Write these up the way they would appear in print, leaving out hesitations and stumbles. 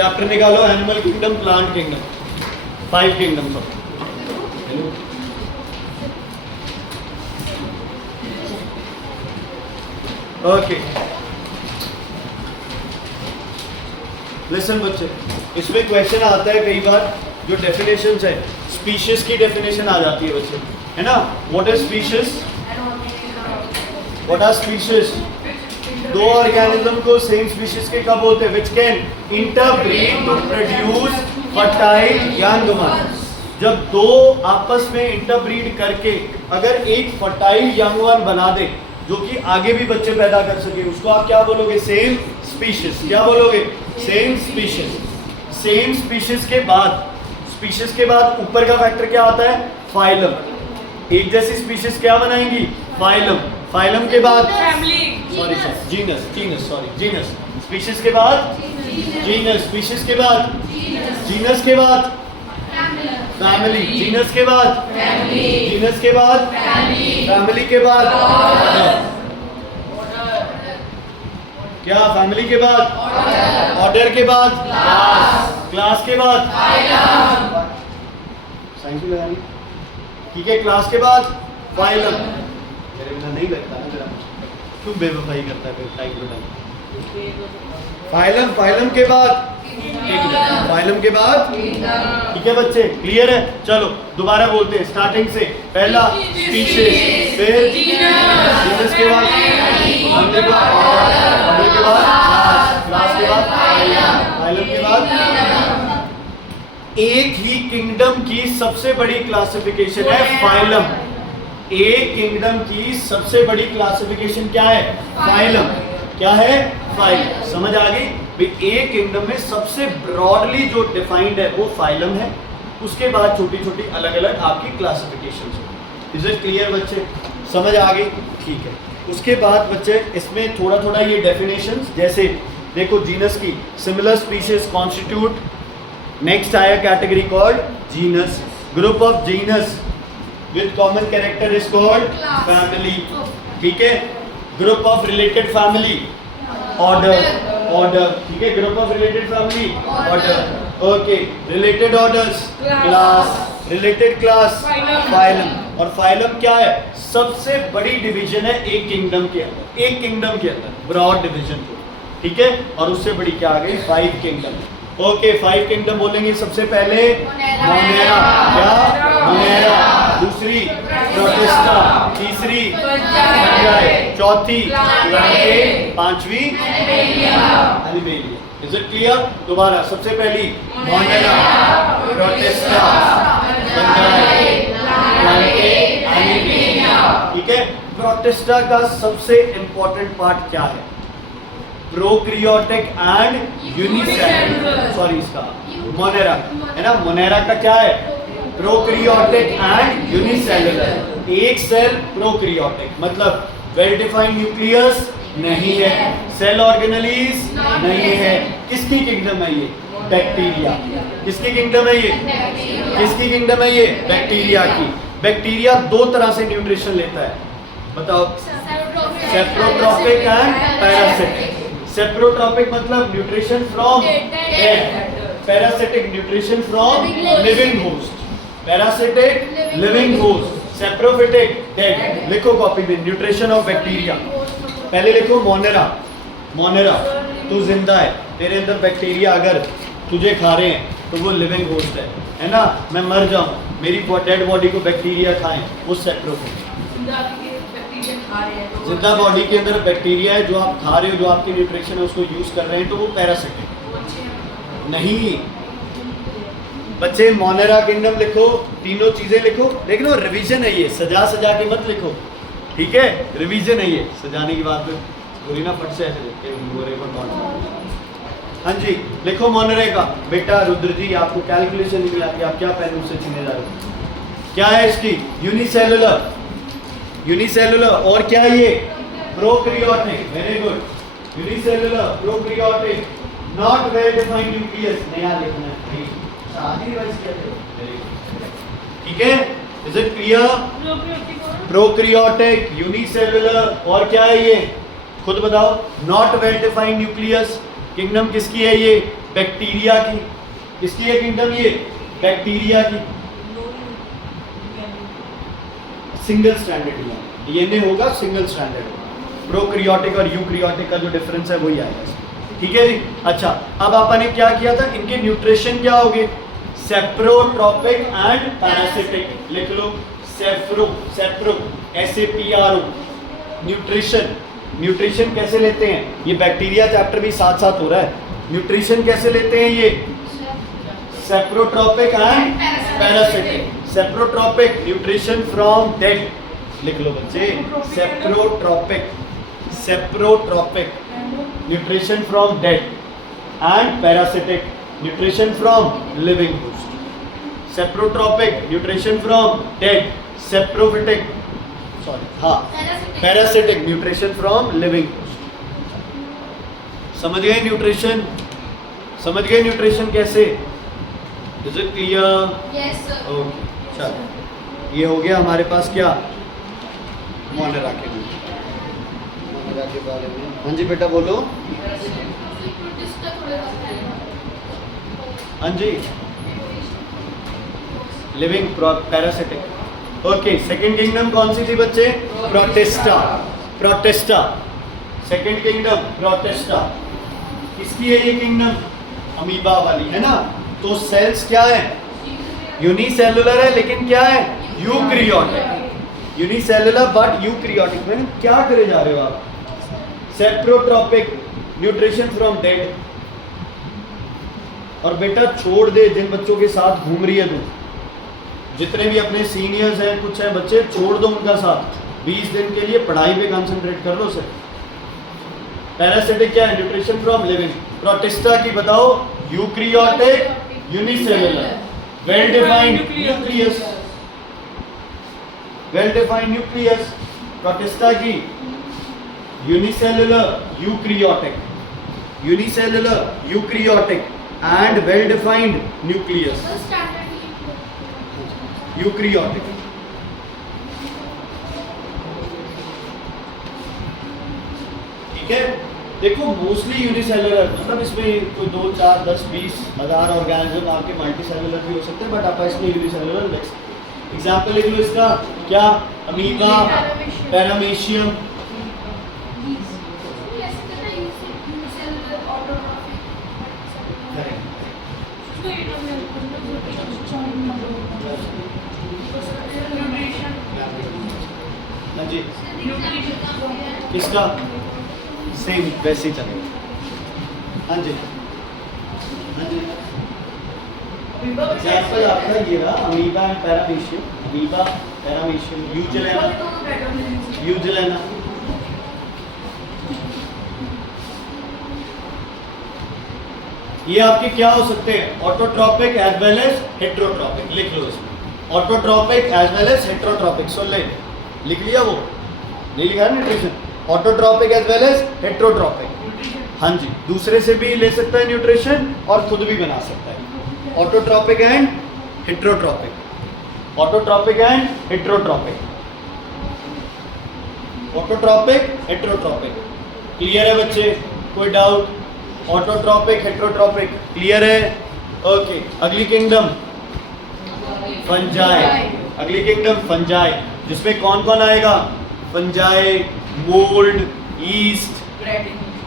Chapter निकालो, animal kingdom, plant kingdom, 5 kingdom सब। Okay listen बच्चे, इसमें क्वेश्चन आता है कई बार, जो डेफिनेशंस है, स्पीशीज की डेफिनेशन आ जाती है बच्चे, है ना। What is species? What are species? दो ऑर्गेनिज्म को सेम स्पीशीज के कब होते हैं? Which can interbreed to produce fertile young one. जब दो आपस में इंटरब्रीड करके अगर एक फर्टाइल यंग वन बना दे जो कि आगे भी बच्चे पैदा कर सके, उसको आप क्या बोलोगे? Same species. क्या बोलोगे? Same species. सेम स्पीशीज के बाद ऊपर का फैक्टर क्या आता है? फाइलम। एक जैसी स्पीशीज क्या बनाएंगी? फाइलम। फाइलम के बाद जीनस। स्पीशीज के बाद जीनस। स्पीशीज के बाद जीनस के बाद फैमिली। जीनस के बाद जीनस के बाद फैमिली के बाद क्या? फैमिली के बाद ऑर्डर के बाद क्लास के बाद साइंस में लगाएंगे, ठीक है। क्लास के बाद फाइलम। मेरे बिना नहीं लगता ना जरा, क्यों बेवफाई करता है फिर टाइम टू टाइम। फाइलम के बाद फाइलम के बाद, ठीक है बच्चे, क्लियर है? चलो दोबारा बोलते हैं स्टार्टिंग से। पहला स्पीशीज, फिर जीनस के बाद फैमिली के बाद ऑर्डर के बाद क्लास के बाद फाइलम के बाद। एक ही किंगडम की सबसे बड़ी क्लासिफिकेशन है फाइलम। एक किंगडम की सबसे बड़ी क्लासिफिकेशन क्या है? फाइलम। क्या है? फाइलम। समझ आ गई? एक किंगडम में सबसे ब्रॉडली जो डिफाइंड है वो फाइलम है, उसके बाद छोटी छोटी अलग अलग आपकी क्लासिफिकेशंस है। इज इट क्लियर बच्चे? समझ आ गई? ठीक है। उसके बाद बच्चे इसमें थोड़ा थोड़ा ये डेफिनेशंस, जैसे देखो जीनस की सिमिलर स्पीशीज कॉन्स्टिट्यूट, नेक्स्ट आया category called genus. Group of genus with common character is called family, ठीक है। Group of related family order, ठीक है। Group of related family order, okay. Related orders class, related class phylum. और phylum क्या है? सबसे बड़ी डिवीजन है एक किंगडम के अंदर, एक किंगडम के अंदर ब्रॉड डिवीजन को, ठीक है। और उससे बड़ी क्या आ गई? 5 किंगडम। ओके 5 किंगडम बोलेंगे। सबसे पहले मोनेरा, क्या? मोनेरा। दूसरी प्रोटिस्टा, तीसरी फंजाई, चौथी पांचवी एनिमेलिया। Is it clear? दोबारा सबसे पहली मोनेरा, प्रोटिस्टा, फंजाई, एनिमेलिया, ठीक है। प्रोटिस्टा का सबसे इंपॉर्टेंट पार्ट क्या है? प्रोक्रियोटिक एंड यूनिसेलुलर, सॉरी इसका मोनेरा है ना। मोनेरा का क्या है? Prokaryotic and unicellular. एक सेल प्रोक्रियोटिक मतलब वेल डिफाइंड न्यूक्लियस नहीं है, सेल ऑर्गेनेलीज नहीं है। किसकी किंगडम है ये? बैक्टीरिया। किसकी किंगडम है ये? किसकी किंगडम है ये? बैक्टीरिया की। बैक्टीरिया दो तरह से न्यूट्रिशन लेता है, बताओ। Saprotrophic and parasitic. सेप्रोट्रॉपिक मतलब nutrition from dead, parasitic nutrition from living host. Parasitic living host, saprophytic dead. लिखो कॉपी में, न्यूट्रिशन ऑफ बैक्टीरिया। पहले लिखो मोनेरा। मोनेरा तू जिंदा है, तेरे अंदर बैक्टीरिया अगर तुझे खा रहे हैं तो वो लिविंग होस्ट है ना। मैं मर जाऊं, मेरी डेड बॉडी को बैक्टीरिया खाएं, वो सेप्रोफिटिक। जिंदा बॉडी के अंदर बैक्टीरिया है, जो आप खा रहे हो, जो आपकी न्यूट्रिशन है उसको यूज कर रहे हैं, तो वो पैरासिटिक नहीं। बच्चे मोनेरा किंगडम लिखो, तीनों चीजें लिखो, लेकिन वो रिवीजन है, ये सजा सजा के मत लिखो, ठीक है। रिवीजन है ये, सजाने की बात पूरी ना फट से ऐसे लिख के मोरे पर कौन। हाँ जी लिखो मोनेरे का। बेटा रुद्र जी आपको कैलकुलेशन निकला कि आप क्या पेन से चुने जा रहे हो। क्या है इसकी? यूनिसेलुलर। यूनिसेलुलर और क्या है ये? Prokaryotic. Very good. Unicellular prokaryotic, not well defined nucleus. नया लिखना है, शादी रिवाइज करते हो, ठीक है। Is it clear? Prokaryotic, unicellular और क्या है ये? खुद बताओ। Not well defined nucleus, kingdom किसकी है ये? बैक्टीरिया की। किसकी है किंगडम ये? बैक्टीरिया की। सिंगल स्ट्रैंडेड डीएनए होगा, सिंगल स्ट्रैंडेड होगा। प्रोकैरियोटिक और यूकैरियोटिक का जो डिफरेंस है वही आएगा। ठीक है जी। अच्छा, अब अपन ने क्या किया था, इनके न्यूट्रिशन क्या हो गए? सेप्रोट्रोपिक एंड पैरासिटिक। लिख लो, सेप्रो SAPRO। न्यूट्रिशन, न्यूट्रिशन कैसे लेते हैं? ये बैक्टीरिया चैप्टर भी साथ साथ हो रहा है। न्यूट्रिशन कैसे लेते हैं ये? Saprotrophic and parasitic. Saprotrophic nutrition from dead. लिख लो बच्चे, saprotrophic nutrition from dead and parasitic nutrition from living host. Saprotrophic nutrition from dead, saprophytic parasitic nutrition from living host. समझ गए न्यूट्रिशन? समझ गए न्यूट्रिशन कैसे? Is it clear? Yes sir. Okay, चलो ये हो गया हमारे पास क्या, मोलेरा के बारे में। हाँ जी बेटा बोलो। हाँ जी, living parasitic. Okay, second kingdom कौन सी थी बच्चे? Protista. Protista second kingdom, protista. किसकी है ये किंगडम? अमीबा वाली है ना। तो सेल्स क्या है? यूनिसेलुलर है, लेकिन क्या है? यूकैरियोटिक। Unicellular but eukaryotic. में क्या करे जा रहे हो आप? सेप्रोट्रोपिक न्यूट्रिशन फ्रॉम डेड। और बेटा छोड़ दे, जिन बच्चों के साथ घूम रही है तू, जितने भी अपने सीनियर्स हैं, कुछ हैं बच्चे, छोड़ दो उनका साथ। 20 दिन के लिए पढ़ाई पे कंसंट्रेट कर लो सर। पैरासिटिक क्या है? Nutrition from living. प्रोटिस्टा की बताओ? Eukaryotic, unicellular, well defined nucleus. Well defined nucleus. Protista की unicellular, eukaryotic, unicellular, eukaryotic and well defined nucleus, eukaryotic. ठीक है, देखो मोस्टली यूनिसेलुलर, मतलब इसमें कोई 2, 4, 10, 20 हजार ऑर्गेनिज्म आपके मल्टी सेलुलर भी हो सकते हैं, बट आप इसमें यूनिसेलुलर एग्जाम्पल लिख लो इसका। क्या? Amoeba, paramecium. हाँ जी, किसका? सेम वैसे ही चलेगा। हाँ जी, हाँ जी। एग्जाम्पल आपका ये रहा, amoeba and paramecium. Amoeba, paramecium, euglena. ये आपके क्या हो सकते हैं? Autotrophic as well as heterotrophic. लिख लो इसमें, autotrophic as well as heterotrophic. सुन ले, लिख लिया? वो नहीं लिखा है nutrition? Autotrophic as well as heterotrophic. हाँ जी, दूसरे से भी ले सकता है न्यूट्रिशन और खुद भी बना सकता है। Autotrophic and heterotrophic. Autotrophic and heterotrophic. Autotrophic, heterotrophic. Clear है बच्चे? कोई डाउट? ऑटोट्रोपिक, हेट्रोट्रोपिक क्लियर है? ओके, अगली किंगडम फंजाई। अगली किंगडम फंजाई, जिसमें कौन कौन आएगा? फंजाई, मोल्ड, ईस्ट,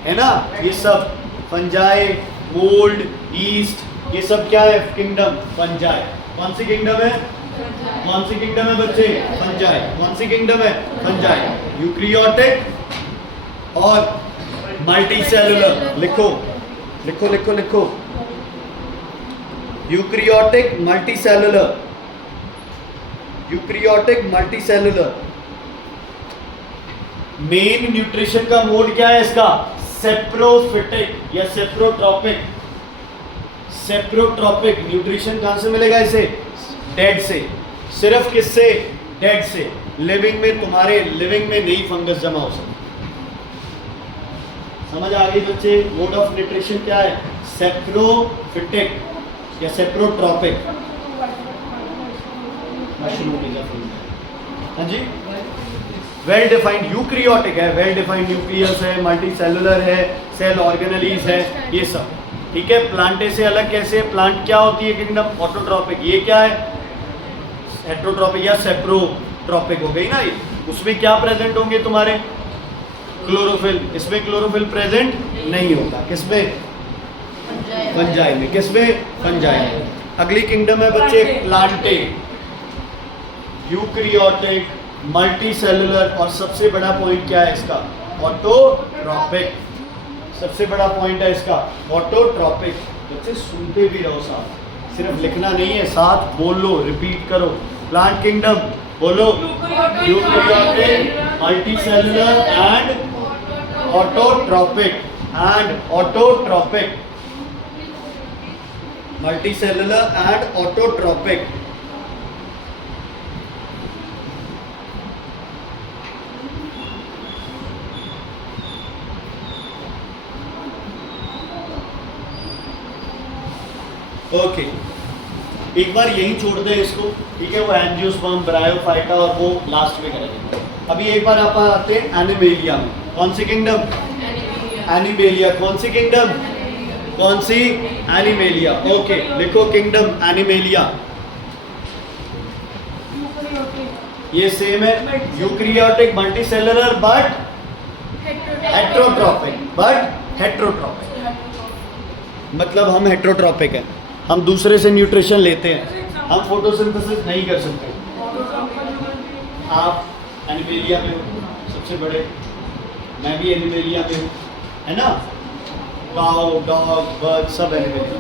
है ना? ये सब फंजाई, मोल्ड, ईस्ट, ये सब क्या है? Kingdom fungi. कौन सी किंगडम है? कौन सी किंगडम है बच्चे? फंजाई। कौन सी किंगडम है? फंजाई। यूकैरियोटिक और मल्टीसेलुलर। लिखो लिखो लिखो लिखो, eukaryotic, multicellular, eukaryotic, multicellular. Main nutrition का मोड क्या है इसका? सेप्रोफिटिक या सेप्रोट्रोपिक। सेप्रोट्रोपिक न्यूट्रिशन कहां से मिलेगा इसे? डेड से। सिर्फ किससे? डेड से। लिविंग में, तुम्हारे लिविंग में नई फंगस जमा हो सकती। समझ आ गई बच्चे? मोड ऑफ न्यूट्रिशन क्या है? सेप्रोफिटिक या सेप्रोट्रोपिक। मशरूम। हाँ जी, वेल डिफाइंड यूक्रियोटिक है, वेल डिफाइंड न्यूक्लियस है, मल्टी सेलुलर है, सेल ऑर्गेनलीज है, ये सब ठीक है। प्लांटे से अलग कैसे? प्लांट क्या होती है किंगडम? ऑटोट्रॉपिक। ये क्या है? हेट्रोट्रॉपिक या सेप्रोट्रॉपिक हो गई ना ये। उसमें क्या प्रेजेंट होंगे तुम्हारे? क्लोरोफिल। इसमें क्लोरोफिल प्रेजेंट नहीं होगा। किसमें? फंजाई में। किसमें? फंजाई में। अगली किंगडम है बच्चे प्लांटे, यूक्रियोटिक, मल्टी सेलुलर, और सबसे बड़ा पॉइंट क्या है इसका? ऑटोट्रॉपिक। सबसे बड़ा पॉइंट है इसका ऑटोट्रॉपिक। बच्चे सुनते भी रहो साथ, सिर्फ लिखना नहीं है, साथ बोल लो, रिपीट करो। प्लांट किंगडम बोलो, eukaryotic, multi cellular and autotrophic, and autotrophic, multi cellular and autotrophic. Okay एक बार यही छोड़ दे इसको, ठीक है। वो एंजियोस्पर्म, ब्रायोफाइटा और वो लास्ट में करेंगे। अभी एक बार आप आते हैं एनिमेलिया में। कौन सी किंगडम? एनिमेलिया। कौन सी किंगडम? कौन सी? एनिमेलिया। ओके लिखो किंगडम एनिमेलिया। ये सेम है, यूक्रियोटिक, मल्टीसेलुलर बट हेट्रोट्रॉपिक, मतलब हम हेट्रोट्रॉपिक हैं, हम दूसरे से न्यूट्रिशन लेते हैं, हम फोटोसिंथेसिस नहीं कर सकते। आप एनिमेलिया में हो सबसे बड़े, मैं भी एनिमेलिया में हूँ, है ना। काउ, डॉग, बर्ड सब एनिमेलिया।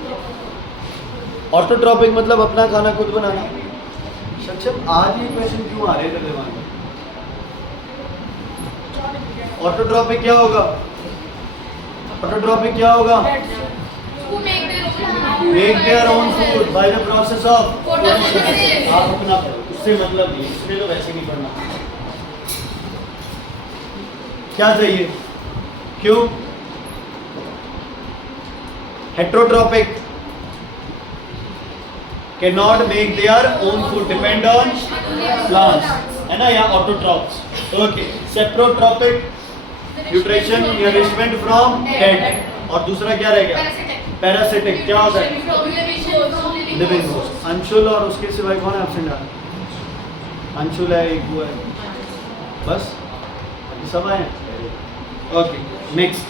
ऑटोट्रॉपिक मतलब अपना खाना खुद बनाना। सक्षम आज ये क्वेश्चन क्यों आ रहे थे दिमाग में? ऑटोट्रॉपिक क्या होगा? ऑटोट्रॉपिक क्या होगा? Make their own food by the process of photosynthesis. आप अपना पढ़ो, उससे मतलब नहीं, इसमें तो वैसे नहीं पढ़ना। क्या चाहिए? क्यों? Heterotrophic can not make their own food, depend on plants, है ना, या autotrophs. Okay saprotrophic, nutrition nourishment from dead, और दूसरा क्या रह गया? पैरासिटिक। क्या होता है? Living host. अंशुल और उसके सिवाय कौन एब्सेंट है? अंशुल है, एक वो है, बस सब आए। Okay next.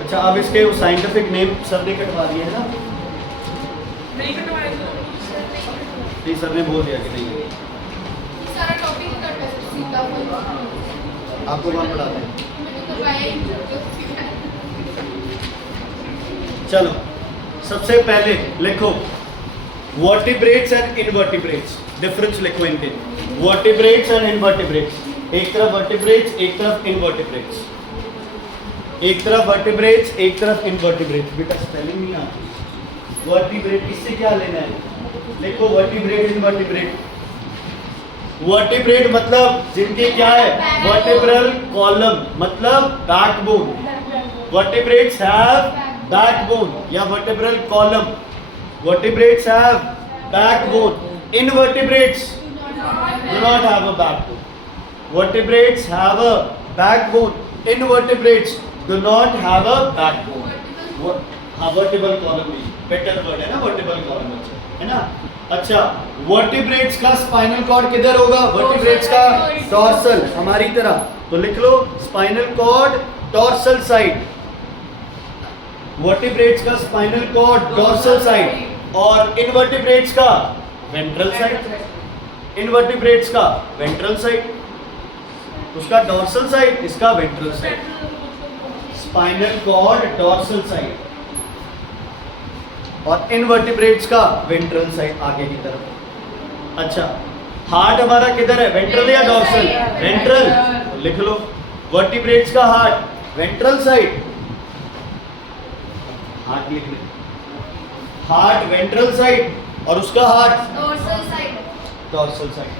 अच्छा अब इसके साइंटिफिक नेम सर ने कटवा दिए है ना? नहीं कटवाए तो सर ने बोल दिया कि नहीं। सारा टॉपिक ही कट है सीधा बोल। आपको कौन पढ़ाते हैं? चलो सबसे पहले लिखो वर्टिब्रेट्स एंड इनवर्टिब्रेट्स, डिफरेंस लिखो इनके। वर्टिब्रेट्स एंड इनवर्टिब्रेट्स, एक तरफ वर्टिब्रेट्स एक तरफ इनवर्टिब्रेट्स, एक तरफ वर्टिब्रेट्स एक तरफ इनवर्टिब्रेट्स। बेटा स्पेलिंग नहीं आती। वर्टिब्रेट इससे क्या लेना है? लिखो वर्टिब्रेट इनवर्टिब्रेट। वर्टिब्रेट मतलब जिनके क्या है? वर्टिब्रल कॉलम मतलब बैकबोन। वर्टिब्रेट्स हैव बैकबोन या vertebral column. Vertebrates have backbone. Invertebrates do not have a backbone. Vertebrates have a backbone. Invertebrates do not have a backbone. हाँ vertebral column भी better word है ना, vertebral column है ना। अच्छा vertebrates का spinal cord किधर होगा? वर्टिब्रेट्स का डॉर्सल, हमारी तरह। तो लिख लो spinal cord dorsal side. Vertebrates का स्पाइनल कॉर्ड डॉर्सल साइड और इनवर्टिब्रेट्स का वेंट्रल साइड। इनवर्टिब्रेट्स का वेंट्रल साइड, उसका डॉर्सल साइड, इसका ventral side. Spinal cord dorsal side और इनवर्टिब्रेट्स का वेंट्रल साइड आगे की तरफ। अच्छा हार्ट हमारा किधर है? वेंट्रल या डॉर्सल? वेंट्रल। तो लिख लो वर्टिब्रेट्स का हार्ट वेंट्रल साइड। हार्ट लिख ले, हार्ट वेंट्रल साइड और उसका heart dorsal side. Dorsal side.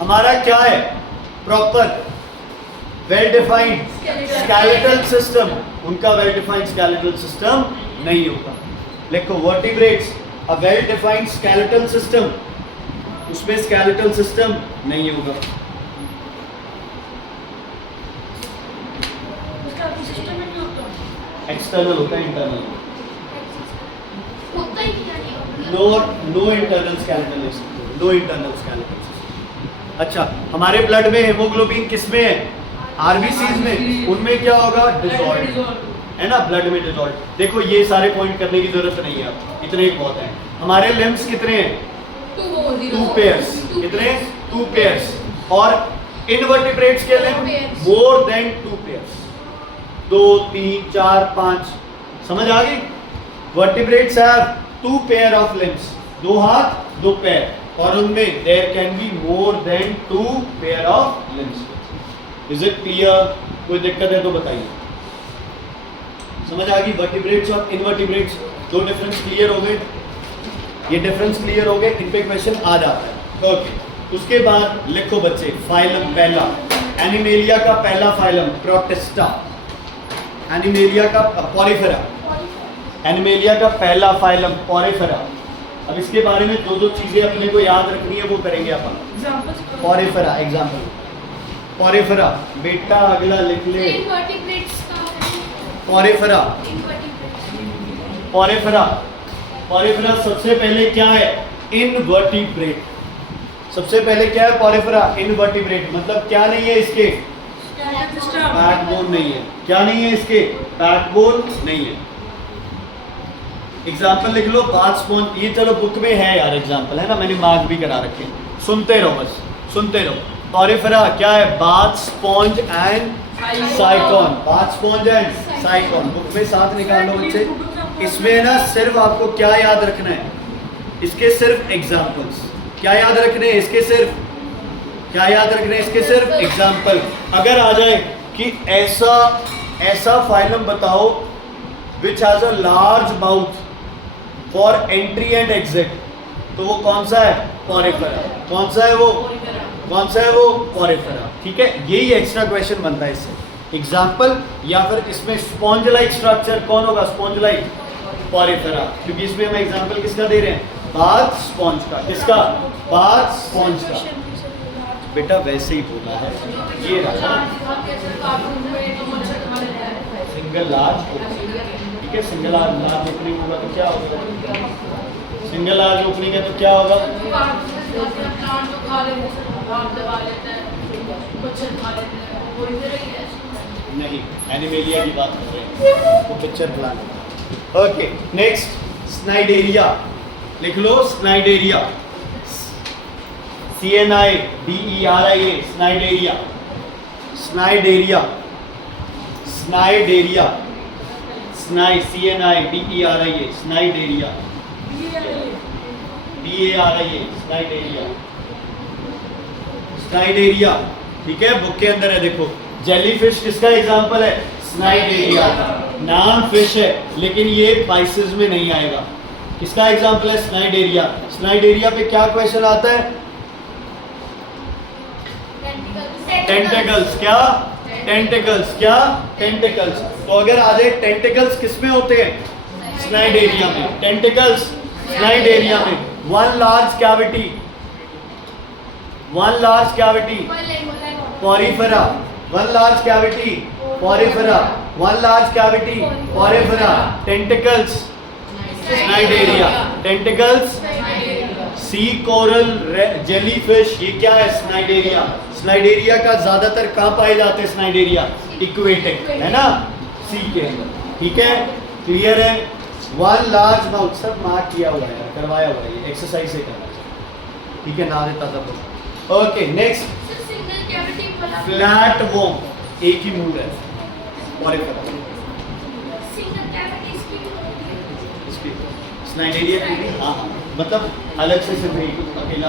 हमारा क्या है? Proper well defined skeletal system. उनका वेल डिफाइंड स्केलेटल सिस्टम नहीं होता। लिखो vertebrates a well defined skeletal system उसमें स्केलेटल सिस्टम नहीं होगा। एक्सटर्नल होता है, इंटरनल होता ही नहीं। No internal skeletal system, no internal skeletal system. अच्छा, हमारे ब्लड में हेमोग्लोबिन किसमें है? आरबीसीज में। उनमें क्या होगा? डिसॉल्व, है ना, ब्लड में डिसॉल्व। देखो ये सारे पॉइंट करने की जरूरत नहीं है, आप इतने ही बहुत है। हमारे लिम्स कितने हैं? 2 पेयर्स। कितने? 2 पेयर्स। और इनवर्टिब्रेट्स के लिम्स मोर देन 2 पेयर्स, 2 3 4 5। समझ आ गई? Vertebrates have 2 pair of limbs, 2 हाथ 2 पैर, और उनमें there can be more than 2 pair of limbs. Is it clear? कोई दिक्कत है तो बताइए। समझ आ गई? वर्टिब्रेट्स और इनवर्टिब्रेट्स दो डिफरेंस क्लियर हो गए। ये डिफरेंस क्लियर हो गए, इन पे क्वेश्चन आ जाता है। ओके, उसके बाद लिखो बच्चे फाइलम पहला, एनिमेलिया का पहला फाइलम प्रोटिस्टा, एनिमेलिया का पॉरीफेरा, एनिमेलिया का पहला फाइलम पॉरीफेरा। अब इसके बारे में दो चीजें अपने को याद रखनी है, वो करेंगे अपन। पॉरीफेरा एग्जांपल, पॉरीफेरा बेटा अगला लिख ले। इनवर्टिब्रेट्स का पॉरीफेरा, इनवर्टिब्रेट्स पॉरीफेरा, पॉरीफेरा सबसे पहले क्या है? इनवर्टिब्रेट। सबसे पहले क्या है? Porifera invertebrate. मतलब क्या नहीं है इसके? बैकबोन नहीं है। क्या नहीं है इसके? बैकबोन नहीं है। एग्जाम्पल लिख लो, बाथ स्पॉन्ज। ये चलो बुक में है यार एग्जाम्पल, है ना, मैंने मार्क भी करा रखे। सुनते रहो, बस सुनते रहो। पॉरीफेरा क्या है? Bath sponge and साइकॉन। Bath sponge and साइकॉन book में साथ निकाल लो बच्चे। इसमें ना सिर्फ आपको क्या याद रखना है? इसके सिर्फ एग्जाम्पल्स। क्या याद रखने हैं इसके? सिर्फ क्या याद रखने हैं इसके? सिर्फ एग्जाम्पल। अगर आ जाए कि ऐसा फाइलम बताओ which has a large mouth for entry and exit, तो वो कौन सा है? पॉरीफेरा। कौन सा है वो? कौन सा है वो? पॉरीफेरा। ठीक है, यही एक्स्ट्रा क्वेश्चन बनता है इससे, एग्जाम्पल। या फिर इसमें स्पॉन्ज लाइक स्ट्रक्चर कौन होगा? स्पॉन्ज लाइक पॉरीफेरा, क्योंकि इसमें हम एग्जाम्पल किसका दे रहे हैं? बाथ स्पॉन्ज का। किसका? बाथ स्पॉन्ज का। बेटा वैसे ही बोला है, ये रहा सिंगल लार्ज ओपनिंग। ठीक है, सिंगल लार्ज ओपनिंग होगा तो क्या होगा? सिंगल लार्ज ओपनिंग है तो क्या होगा? नहीं, एनिमेलिया की बात कर रहे हैं, वो पिक्चर प्लान। Okay, next स्नाइडेरिया। लिख लो स्नाइडेरिया, CNIDERIA, स्नाइडेरिया, स्नाइडेरिया, स्नाइडेरिया, CNIDERIA, स्नाइडेरिया, DARIA, स्नाइडेरिया, स्नाइडेरिया। ठीक है, बुक के अंदर है, देखो। जेलीफिश किसका एग्जांपल है? स्नाइडेरिया। नाम फिश है लेकिन ये पाइसेस में नहीं आएगा। किसका एग्जांपल है? स्नाइडेरिया। स्नाइडेरिया पे क्या क्वेश्चन आता है? टेंटिकल्स। क्या? टेंटिकल्स। क्या? टेंटिकल्स। तो अगर आ जाए टेंटिकल्स किसमें होते हैं? स्नाइडेरिया में। टेंटिकल्स स्नाइडेरिया में। One large cavity, one large cavity porifera, one large cavity porifera, one large cavity porifera. Tentacles cnidaria, tentacles. Sea coral, jellyfish, ये क्या है? स्नाइडेरिया। स्नाइडेरिया का ज्यादातर कहाँ पाए जाते हैं? स्नाइडेरिया इक्वेटिक, है ना, सी के अंदर। ठीक है, क्लियर है? वन लार्ज माउथ, सब मार्क किया हुआ है, करवाया हुआ है, एक्सरसाइज से करना चाहिए। ठीक है, ना देता सब। ओके, नेक्स्ट फ्लैट वोम, एक ही मूड है पॉरीफेरा। स्नाइडेरिया की भी, हाँ, मतलब अलग से सिर्फ एक अकेला।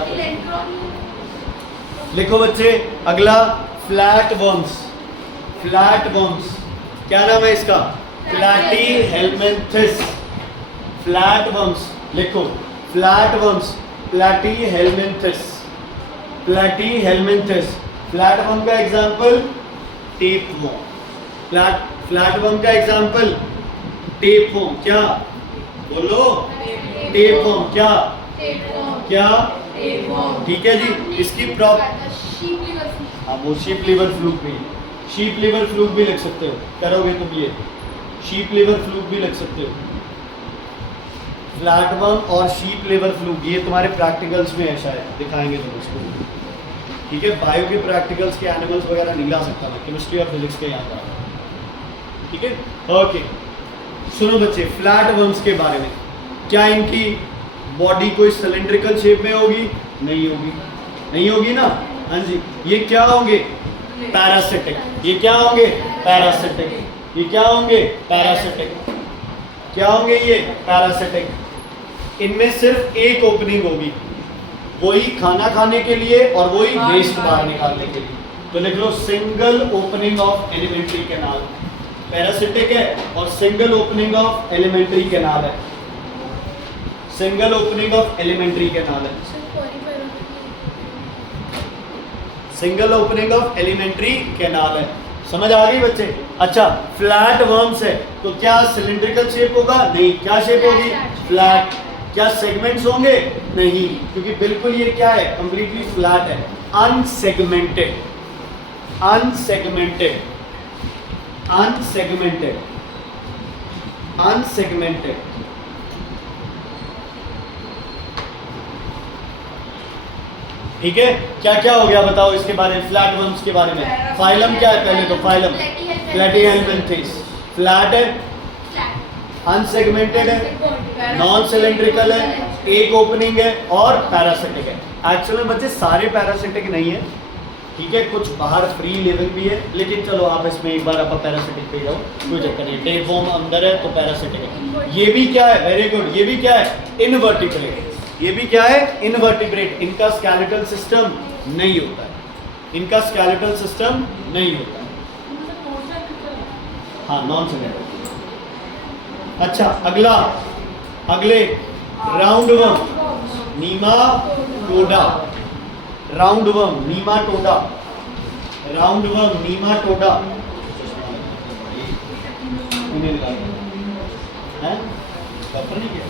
लिखो बच्चे अगला, फ्लैट वर्म्स। फ्लैट वर्म्स क्या नाम है इसका? प्लैटीहेल्मिन्थस। फ्लैट वर्म्स लिखो, फ्लैट वर्म्स, प्लैटीहेल्मिन्थस, प्लैटीहेल्मिन्थस। फ्लैट वर्म का example tape worm. Flat worm का एग्जांपल टेप वर्म। क्या बोलो? Tape worm. क्या? क्या? ठीक है जी, इसकी प्रॉप शीप लिवर फ्लूक। हाँ वो शीप लिवर फ्लूक भी, शीप लिवर फ्लूक भी लिख सकते हो, करोगे तुम ये शीप लिवर फ्लूक भी लिख सकते हो। फ्लैटवर्म और शीप लिवर फ्लूक ये तुम्हारे प्रैक्टिकल्स में है शायद, दिखाएंगे तुम इसको, ठीक है। बायो के प्रैक्टिकल्स के एनिमल्स वगैरह नहीं ला सकता मैं, केमिस्ट्री और फिजिक्स के यहाँ पर, ठीक है। ओके सुनो बच्चे, फ्लैटवर्म्स के बारे में, क्या इनकी बॉडी कोई सिलेंड्रिकल शेप में होगी? नहीं होगी, नहीं होगी ना। हाँ जी, ये क्या होंगे? पैरासिटिक। ये क्या होंगे? पैरासिटिक। ये क्या होंगे? पैरासिटिक। क्या होंगे ये? पैरासिटिक। इनमें सिर्फ एक ओपनिंग होगी, वही खाना खाने के लिए और वही वेस्ट बाहर निकालने के लिए। तो लिख लो single opening of alimentary canal, parasitic है और single opening of alimentary canal है, single opening of alimentary canal है, single opening of alimentary canal है। समझ आ गई बच्चे? अच्छा फ्लैट वर्म्स है तो क्या सिलिंड्रिकल शेप होगा? नहीं। क्या शेप होगी? फ्लैट। क्या सेगमेंट्स होंगे? नहीं, क्योंकि बिल्कुल ये क्या है? कंप्लीटली फ्लैट है, अनसेगमेंटेड, अनसेगमेंटेड, अनसेगमेंटेड, अनसेगमेंटेड। ठीक है, क्या क्या हो गया बताओ इसके बारे में, फ्लैट वर्म्स के बारे में। फाइलम क्या है पहले तो? फाइलम प्लेटीहेल्मिन्थेस, फ्लैट है, अनसेगमेंटेड है, नॉन सिलेंड्रिकल है, एक ओपनिंग है और पैरासिटिक है। एक्चुअली में बच्चे सारे पैरासिटिक नहीं है, ठीक है, कुछ बाहर फ्री लिविंग भी है, लेकिन चलो आप इसमें एक बार आप पैरासिटिक पे जाओ, कोई चक्कर नहीं। टेपवर्म अंदर है तो पैरासिटिक है। ये भी क्या है? वेरी गुड, ये भी क्या है? इनवर्टिब्रेट। ये भी क्या है? इनवर्टिब्रेट। इनका स्केलेटल सिस्टम नहीं होता है, इनका स्केलेटल सिस्टम नहीं होता है, हाँ नॉन सिलेंड्रिकल। अच्छा अगला, अगले राउंडवर्म, नीमाटोडा, राउंडवर्म नीमाटोडा, राउंडवर्म नीमाटोडा, हैं? कॉपर नहीं किया?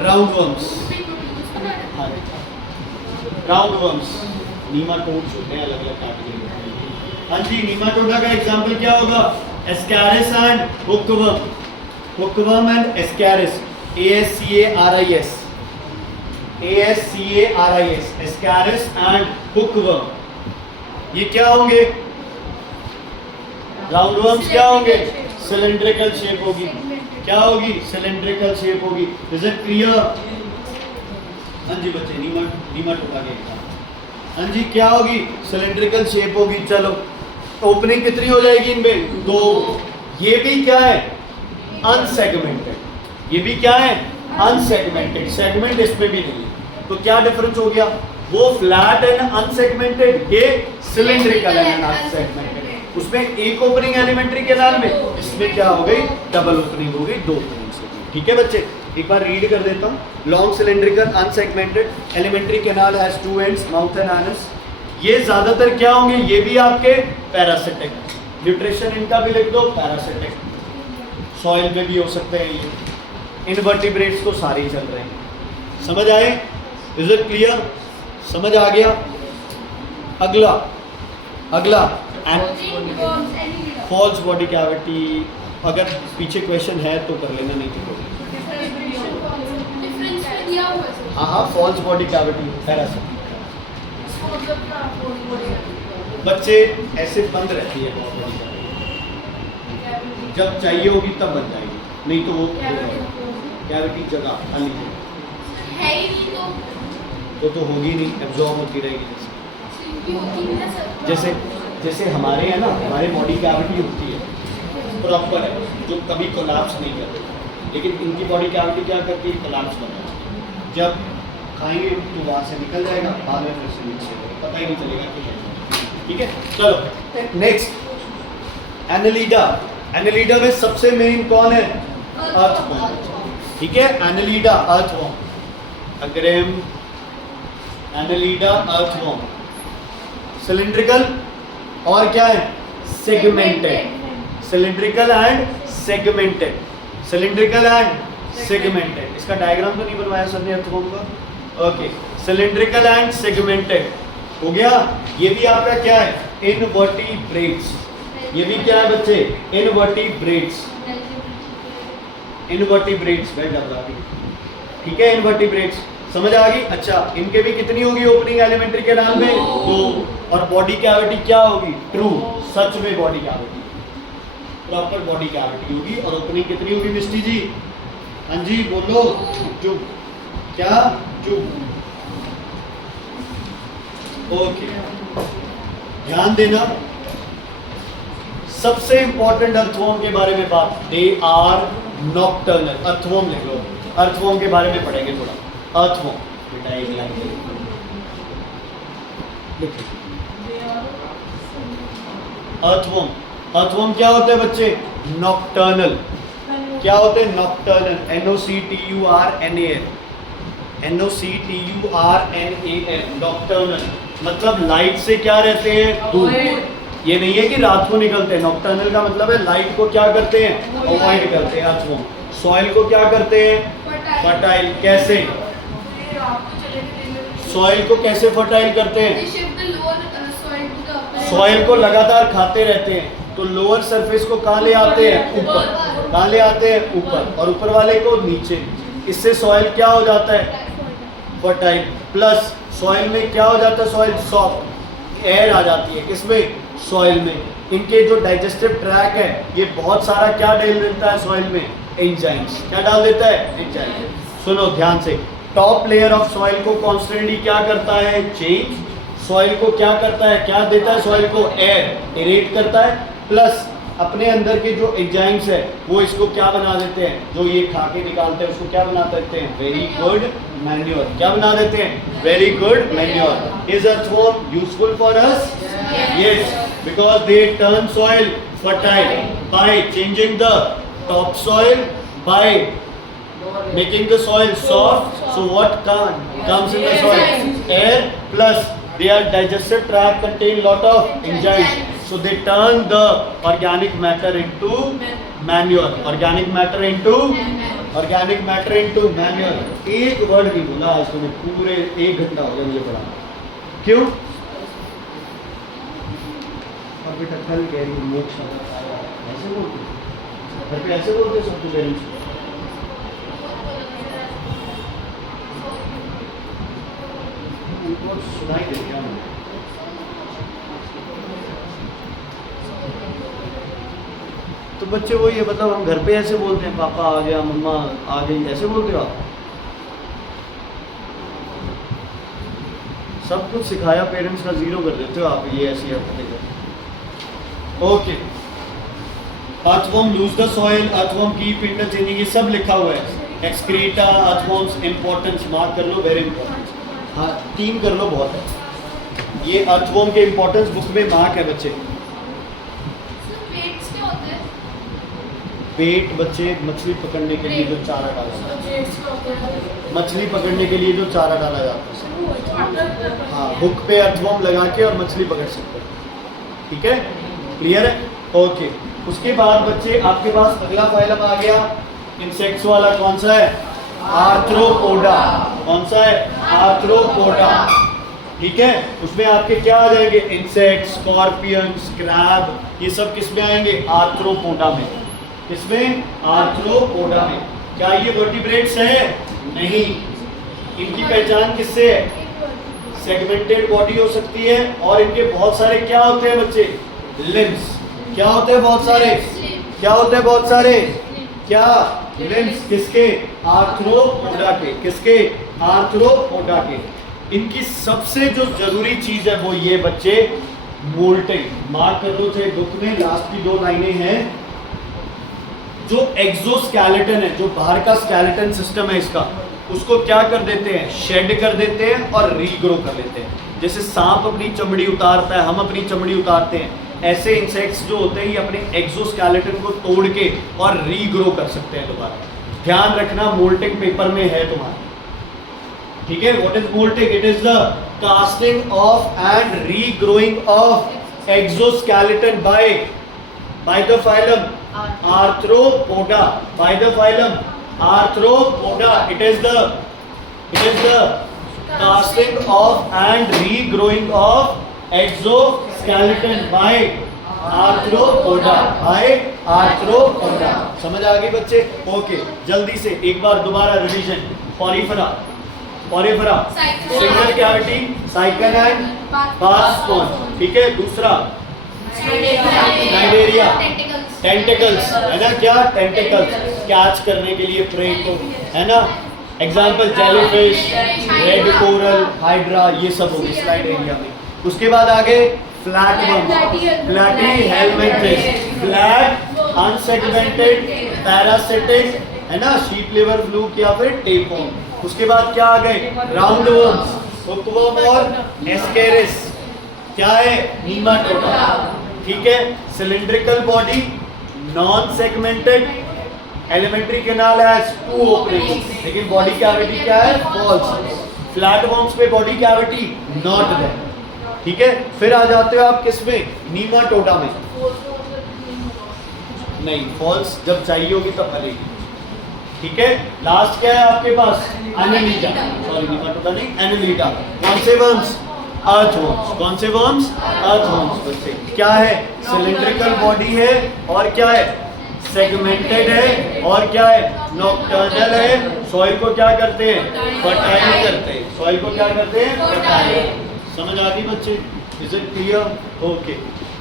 राउंडवर्म्स, हाँ राउंडवर्म्स, नीमाटोड्स होते हैं अलग अलग कैटेगरी। हाँ जी, नीमाटोडा का एग्जांपल क्या होगा? Ascaris and hookworm, hookworm and Ascaris, ASCARIS, ASCARIS, Ascaris and hookworm. ये क्या होंगे? राउंडवर्म्स क्या होंगे? सिलेंड्रिकल शेप होगी। क्या होगी? सिलेंड्रिकल शेप होगी। Is it clear? हाँ जी बच्चे, नीमाटोडा के एग्जांपल। हाँ जी क्या होगी? सिलेंड्रिकल शेप होगी। चलो ओपनिंग कितनी हो जाएगी इनमें? 2। ये भी क्या है? अनसेगमेंटेड। ये भी क्या है? अनसेगमेंटेड। सेगमेंट इसमें भी नहीं है, तो क्या डिफरेंस हो गया? वो फ्लैट एंड अनसेगमेंटेड, ये सिलेंड्रिकल एंड अनसेगमेंटेड। उसमें एक ओपनिंग एलिमेंट्री कैनाल में, इसमें क्या हो गई? डबल ओपनिंग हो गई, 2 ओपनिंग से। ठीक है बच्चे, एक बार रीड कर देता हूँ। Long cylindrical unsegmented alimentary canal has 2 ends, mouth and anus. ये ज्यादातर क्या होंगे? ये भी आपके पैरासिटिक। न्यूट्रिशन इनका भी लिख दो, पैरासिटिक। सॉइल पे भी हो सकते हैं ये। इनवर्टिब्रेट्स तो सारे ही चल रहे हैं। समझ आए? Is it clear? समझ आ गया? अगला, अगला फॉल्स बॉडी कैविटी। अगर पीछे क्वेश्चन है तो कर लेना, नहीं तो हाँ हाँ, फॉल्स बॉडी कैविटी पैरासिटिक। बच्चे ऐसे बंद रहती है बहुत बड़ी कैविटी, जब चाहिए होगी तब बन जाएगी, नहीं तो वो कैविटी जगह खाली है ही नहीं तो होगी नहीं, एब्जॉर्ब होती रहेगी। जैसे जैसे हमारे है ना, हमारे बॉडी कैविटी होती है प्रॉपर है, जो कभी कोलैप्स नहीं करती, लेकिन इनकी बॉडी कैविटी क्या करती है? कोलैप्स करती है। जब खाएंगे तो वहाँ से निकल जाएगा, बाद में फिर से नीचे पता ही नहीं चलेगा कि। ठीक है, चलो नेक्स्ट, एनालिडा। एनालिडा में सबसे मेन कौन है? अर्थवर्म। ठीक है, एनालिडा अर्थवर्म, अग्रेम एनालिडा अर्थवर्म। सिलिंड्रिकल और क्या है? Segmented. Cylindrical and segmented, cylindrical and segmented. इसका डायग्राम तो नहीं बनवाया सर ने अर्थवॉर्म का? ओके, सिलिंड्रिकल एंड सेगमेंटेड हो गया। ये भी आपका क्या है? इनवर्टिब्रेट्स। ये भी क्या है बच्चे? इनवर्टिब्रेट्स। इनवर्टिब्रेट्स बैठ जाता है, ठीक है, इनवर्टिब्रेट्स समझ आ गई। अच्छा, इनके भी कितनी होगी ओपनिंग एलिमेंट्री के नाम में? 2। और बॉडी कैविटी क्या होगी? ट्रू, सच में body cavity, proper body cavity होगी। और ओपनिंग कितनी होगी मिस्टी जी? हाँ जी बोलो। चुप, क्या? चुप। ओके, ध्यान देना। सबसे इंपॉर्टेंट अर्थवॉर्म के बारे में बात, दे आर नॉक्टर्नल। अर्थवॉर्म लिख लो, अर्थवॉर्म के बारे में पढ़ेंगे थोड़ा। अर्थवॉर्म बेटा एक लाइन लिखो। अर्थवॉर्म, अर्थवॉर्म क्या होता है बच्चे? नॉक्टर्नल। क्या होते हैं? नॉक्टर्नल। NOCTURNAL, NOCTURNAL, नॉक्टर्नल मतलब लाइट से क्या रहते हैं? दूर। ये नहीं है कि रात को निकलते हैं। नॉक्टर्नल का मतलब है लाइट को क्या करते हैं? अवॉइड करते हैं। अर्थवॉर्म सॉइल को क्या करते हैं? फर्टाइल। कैसे? सॉइल को कैसे फर्टाइल करते हैं? सॉइल को लगातार खाते रहते हैं, तो लोअर सरफेस को कहाँ ले आते हैं? ऊपर। कहाँ ले आते हैं? ऊपर। और ऊपर वाले को नीचे। इससे सॉइल क्या हो जाता है? फर्टाइल। प्लस सॉइल में क्या हो जाता है? सॉइल सॉफ्ट, एयर आ जाती है किसमें? सॉइल में। इनके जो डाइजेस्टिव ट्रैक है ये बहुत सारा क्या डाल देता है सॉइल में? एंजाइम्स। क्या डाल देता है? एंजाइम। सुनो ध्यान से, टॉप लेयर ऑफ सॉइल को कॉन्स्टेंटली क्या करता है? चेंज। सॉइल को क्या करता है? क्या देता है सॉइल को? एयर, एरेट करता है। प्लस अपने अंदर के जो एंजाइम्स है वो इसको क्या बना देते हैं? जो ये खा के निकालते हैं उसको क्या बना देते हैं? Very good manure. क्या बना देते हैं? Very good manure. Is earthworm useful for us? Yes, because they turn soil fertile by changing the top soil, by making the soil soft. So what comes in the soil? Air, plus their digestive tract contain lot of enzymes. So they turn the organic matter into manure. Organic matter into manure. एक word नहीं बोला आज तुमने, पूरे 1 घंटा हो गया मुझे पढ़ा। क्यों? और बेटा कल कह रही मोक्ष ऐसे बोलते घर पे ऐसे बोलते सब तो पेरेंट्स उनको सुनाई दे क्या? तो बच्चे वही है, मतलब हम घर पे ऐसे बोलते हैं, पापा आ गया, मम्मा आ गई, ऐसे बोलते हो आप? सब कुछ सिखाया पेरेंट्स का 0 कर देते हो आप, ये ऐसी हरकतें कर। Okay, earthworm lose the soil, earthworm keep in the changing, ये सब लिखा हुआ है। एक्सक्रीटा, अर्थवॉर्म्स इंपॉर्टेंस मार्क कर लो, वेरी इंपॉर्टेंट। हाँ 3 कर लो, बहुत है। ये अर्थवॉर्म के इंपॉर्टेंस बुक में मार्क है बच्चे। पेट बच्चे मछली पकड़ने के लिए जो चारा डाला जाता है, मछली पकड़ने के लिए जो चारा डाला जाता है, हाँ हुक पे अर्थवॉर्म लगा के और मछली पकड़ सकते हैं। ठीक है, क्लियर है? ओके, उसके बाद बच्चे आपके पास अगला फाइलम आ गया इंसेक्ट्स वाला। कौन सा है? आर्थ्रोपोडा। कौन सा है? आर्थ्रोपोडा। ठीक है, उसमें आपके क्या आ जाएंगे? इंसेक्ट्स, स्कॉर्पियंस, क्रैब, ये सब किस में आएंगे? आर्थ्रोपोडा में। किसमें? आर्थ्रोपोडा में। क्या ये वर्टिब्रेट्स है? नहीं। इनकी पहचान किससे है? सेगमेंटेड बॉडी हो सकती है, और इनके बहुत सारे क्या होते हैं बच्चे? लिम्स। क्या होते हैं? बहुत सारे। क्या होते हैं? बहुत सारे। क्या? लिम्स। किसके? आर्थ्रोपोडा के। किसके? आर्थ्रोपोडा के। इनकी सबसे जो जरूरी चीज है वो ये बच्चे, मोल्टिंग। मार्क कर लो चाहे बुक में, लास्ट की 2 लाइनें हैं। जो एक्सोस्केलेटन है, जो बाहर का स्केलेटन सिस्टम है इसका, उसको क्या कर देते हैं? शेड कर देते हैं और रीग्रो कर लेते हैं। जैसे सांप अपनी चमड़ी उतारता है, हम अपनी चमड़ी उतारते हैं, ऐसे इंसेक्ट्स जो होते हैं ये अपने एक्सोस्केलेटन को तोड़ के और रीग्रो कर सकते हैं दोबारा। ध्यान रखना, मोल्टिंग पेपर में है तुम्हारे। ठीक है, what is moulting? It is the casting of and regrowing of exoskeleton by the phylum Arthropoda, by the phylum Arthropoda. It is the casting of and regrowing of exoskeleton by arthropoda. समझ आ गई बच्चे? Okay, जल्दी से एक बार दोबारा revision. Porifera single cavity sycon and bath sponge. ठीक है. दूसरा नाइडेरिया टेंटिकल्स, है ना? क्या टेंटिकल्स कैच करने के लिए प्रे को, है ना? Example jellyfish, red coral, hydra, ये सब होगी स्लाइड एरिया में. उसके बाद आगे फ्लैट हेलमेंथ्रिस, फ्लैट अनसेगमेंटेड पैरासिटिक, है ना? शीप लिवर फ्लूक या फिर टेपवर्म. उसके बाद क्या आ गए? राउंड वर्म्स, हुकवर्म और एस्केरिस. क्या है? नीमाटोडा. ठीक है. Cylindrical body, non segmented, alimentary canal has 2 openings, लेकिन बॉडी कैविटी क्या है? फॉल्स. फ्लैट वर्म्स पे बॉडी कैविटी नॉट देयर. ठीक है. फिर आ जाते हो आप किसमें? नीमाटोडा में. नहीं, फॉल्स जब चाहिए होगी तब भलेगी. ठीक है. लास्ट क्या है आपके पास? एनेलिडा. सॉरी, नीमाटोडा नहीं, एनेलिडा. कौन से वर्म्स? अर्थवर्म्स. कौन से वर्म्स? अर्थवर्म्स. बच्चे क्या है? सिलिंड्रिकल बॉडी है और क्या है? सेगमेंटेड है और क्या है? नॉक्टर्नल है. सॉइल को क्या करते हैं? फर्टाइल करते हैं. सॉइल को क्या करते हैं? फर्टाइल. समझ आ गई बच्चे? Is it clear? Okay.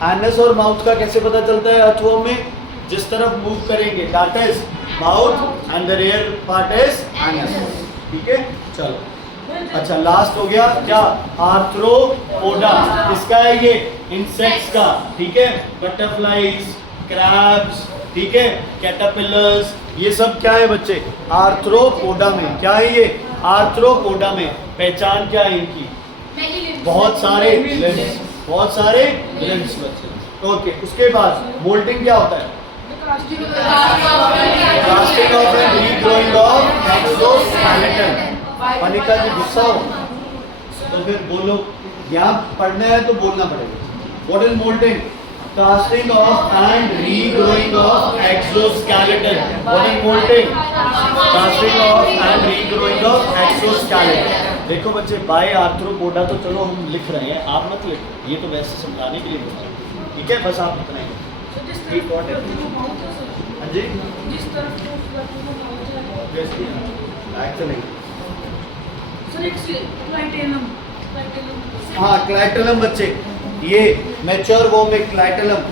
Anus और माउथ का कैसे पता चलता है अर्थवर्म में? जिस तरफ मूव करेंगे, that is mouth and the rear part is anus. ठीक है. चलो, अच्छा, लास्ट हो गया क्या? आर्थ्रोपोडा. किसका है ये? इंसेक्ट्स का. ठीक है. बटरफ्लाइज, क्रैब्स, ठीक है, कैटरपिलर्स, ये सब क्या है बच्चे? आर्थ्रोपोडा में. क्या है ये? आर्थ्रोपोडा में. पहचान क्या है इनकी? बहुत सारे लिम्स बच्चे. ओके. उसके बाद मोल्टिंग क्या होता है? Casting of and regrowing of exoskeleton. Anika ji गुस्सा हो तो फिर बोलो. यहाँ पढ़ना है तो बोलना पड़ेगा. What is moulting? Casting of and regrowing of exoskeleton. What is molting? Casting of and regrowing of exoskeleton. देखो बच्चे, बाय आर्थ्रोपोडा तो चलो हम लिख रहे हैं, आप मत लिखो, ये तो वैसे समझाने के लिए बोल रहे हैं. ठीक है, बस आप इतना ही. हाँ जी, हाँ, क्लाइटेलम बच्चे. ये मैच्योर वॉर्म में clitellum,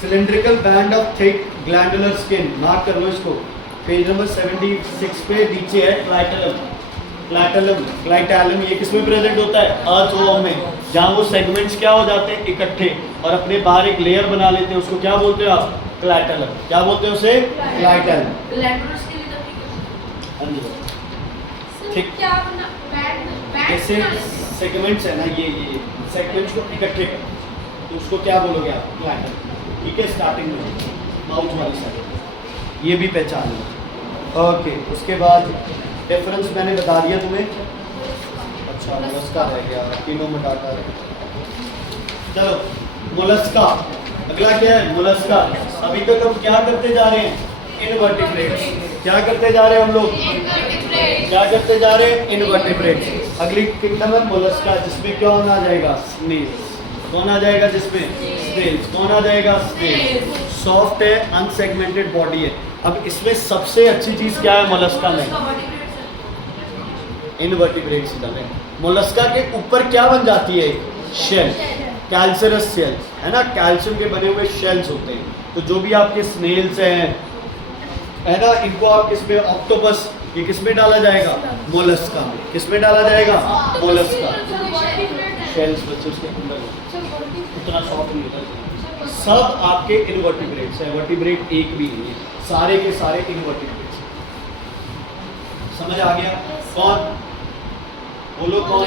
cylindrical band of thick glandular skin. Mark कर लो इसको. पेज नंबर 76 पे नीचे है क्लाइटेलम. ये किसमें प्रेजेंट होता है? अर्थवर्म में. जहाँ वो सेगमेंट्स क्या हो जाते हैं? इकट्ठे, और अपने बाहर एक लेयर बना लेते हैं. उसको क्या बोलते हो आप? क्लाइटेलम. क्या बोलते हैं उसे? क्लाइटेलम. ठीक. जैसे सेगमेंट्स है ना, ये सेगमेंट्स को इकट्ठे कर, तो उसको क्या बोलोगे आप? क्लाइटेलम. ठीक है. स्टार्टिंग में माउथ वाली साइड, ये भी पहचान लो. ओके. उसके बाद डिफरेंस मैंने बता दिया तुम्हें. अच्छा, मोलस्का रह गया, कीनोमोटाटा. चलो, मोलस्का. अगला क्या है? मोलस्का. अभी तक हम क्या करते जा रहे हैं? इनवर्टिब्रेट्स. क्या करते जा रहे हैं हम लोग? क्या करते जा रहे हैं? इनवर्टिब्रेट्स. अगली किंगडम है मोलस्का, जिसमें कौन आ जाएगा? स्नेल्स. कौन आ जाएगा जिसमें? स्नेल्स. कौन आ जाएगा? स्नेल्स. सॉफ्ट है, अनसेगमेंटेड बॉडी है. अब इसमें सबसे अच्छी चीज क्या है मोलस्का में? इनवर्टिब्रेट्स है. मोलस्का के ऊपर क्या बन जाती है? शेल. कैल्सरस सेल्स, है ना? कैल्शियम के बने हुए शेल्स होते हैं. तो जो भी आपके स्नेल्स हैं, है ना, इनको आप किसमें? ऑक्टोपस. ये किसमें डाला जाएगा? मोलस्का में. किसमें डाला जाएगा? मोलस्का. शेल्स बच्चे उसके अंदर उतना सॉफ्ट नहीं होता. सब आपके इनवर्टिब्रेट्स है. वर्टिब्रेट एक भी नहीं है, सारे के सारे इनवर्टिब्रेट्स. समझ आ गया? कौन? बोलो कौन?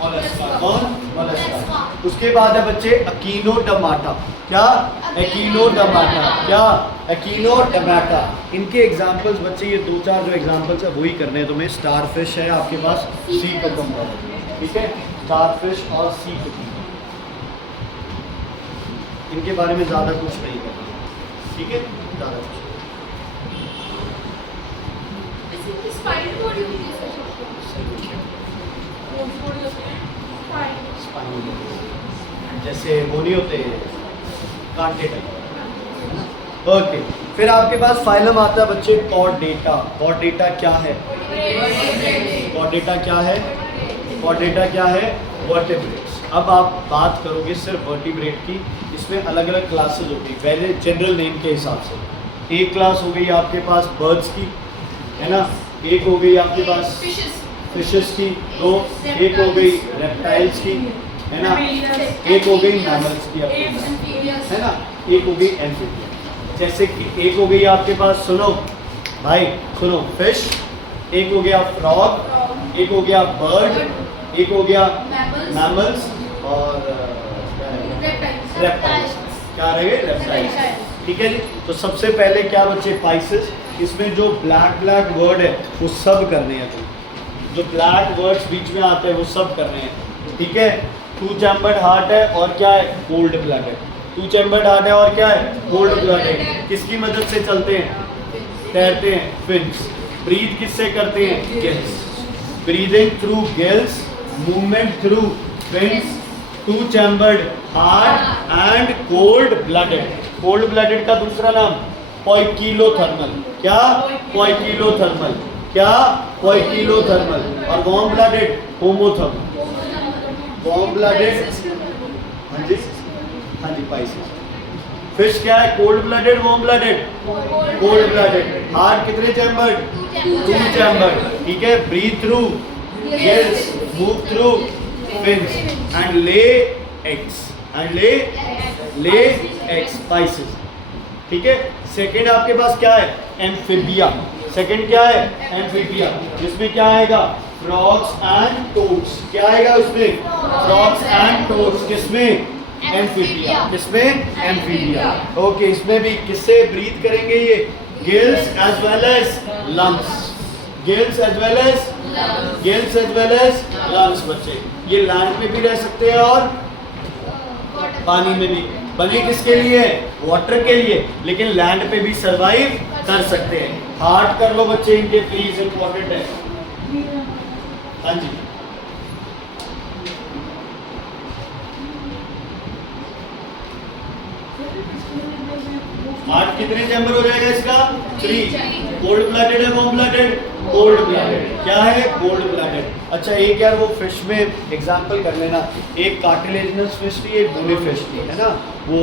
मोलस्का. कौन? मोलस्का. उसके बाद है बच्चे अकीनोडर्माटा. क्या? एकीनोडर्माटा. क्या? एकीनोडर्माटा. इनके एग्जांपल्स बच्चे, ये 2-4 जो एग्जांपल्स है वही करने हैं तुम्हें. स्टारफिश है आपके पास, सी कुकुम्बर. ठीक है. स्टारफिश और सी कुकुम्बर, इनके बारे में ज़्यादा कुछ नहीं करना. ठीक है, ज़्यादा कुछ. उनकी स्पाइन बॉडी होती है सर। स्पाइन जैसे वो नहीं होते कांटे टाइप। ओके, फिर आपके पास फाइलम आता है बच्चे कॉर्डेटा। कॉर्डेटा क्या है? कॉर्डेटा क्या है? कॉर्डेटा क्या है? वर्टेब्रेट्स। अब आप बात करोगे सिर्फ वर्टिब्रेट की, इसमें अलग अलग क्लासेस होती है। पहले जनरल नेम के हिसाब से एक क्लास हो गई आपके पास बर्ड्स की, है ना, एक हो गई आपके पास फिशेस की, दो, एक हो गई रेप्टाइल्स की, है ना, एक हो गई मैमल्स की आपके पास, है ना, एक हो गई एम्फीबियन। जैसे कि एक हो गई आपके पास, सुनो भाई सुनो, फिश, एक हो गया फ्रॉग, एक हो गया बर्ड, एक हो गया मैमल्स और रेप्टाइल्स। क्या रहे? रेप्टाइल्स। ठीक है जी। तो सबसे पहले क्या बच्चे, पाइसेस। इसमें जो ब्लैक ब्लैक वर्ड है वो सब करने हैं तुम, जो ब्लैक वर्ड्स बीच में आते हैं वो सब करने हैं। ठीक है। टू चैम्बर्ड हार्ट है और क्या है? Cold blooded. To chambered heart है और क्या है? Cold blooded. किसकी मदद से चलते हैं? तैरते हैं, फिन्स। ब्रीथ किससे करते हैं? Gills. Breathing through gills, movement through fins, two chambered heart and cold blooded. Cold blooded का दूसरा नाम पोइकिलोथर्मल। क्या? पोइकिलोथर्मल। क्या? पोइकिलोथर्मल। और warm blooded homothermal. Warm blooded, हाँ जी, हाँ जी, पाइसेस। फिश क्या है? Cold blooded, warm blooded, cold blooded. Heart कितने चैम्बर्ड? Two chambered. ठीक है। Breathe through gills, move through fins and lay eggs, and lay eggs, Pisces. ठीक है। सेकंड आपके पास क्या है? एम्फीबिया। सेकंड क्या है? एम्फीबिया। जिसमें क्या आएगा? Frogs and toads. क्या आएगा उसमें? Frogs and toads. किसमें? एम्फीबिया। किसमें? एम्फीबिया। ओके, इसमें भी किससे ब्रीथ करेंगे ये? Gills as well as lungs. Gills as well as lungs बच्चे। ये लैंड में भी रह सकते हैं और पानी में भी। बने किसके लिए? वाटर के लिए, लेकिन लैंड पे भी सरवाइव कर सकते हैं। हार्ट कर लो बच्चे इनके प्लीज, इंपॉर्टेंट है। हाँ जी, हार्ट कितने चैम्बर हो जाएगा इसका? 3। कोल्ड ब्लडेड है, वार्म ब्लडेड? Cold blooded. क्या है? Cold blooded. अच्छा, एक यार वो फिश में एग्जांपल कर लेना, एक कार्टिलेजिनस फिश थी, एक बोनी फिश थी, है ना, वो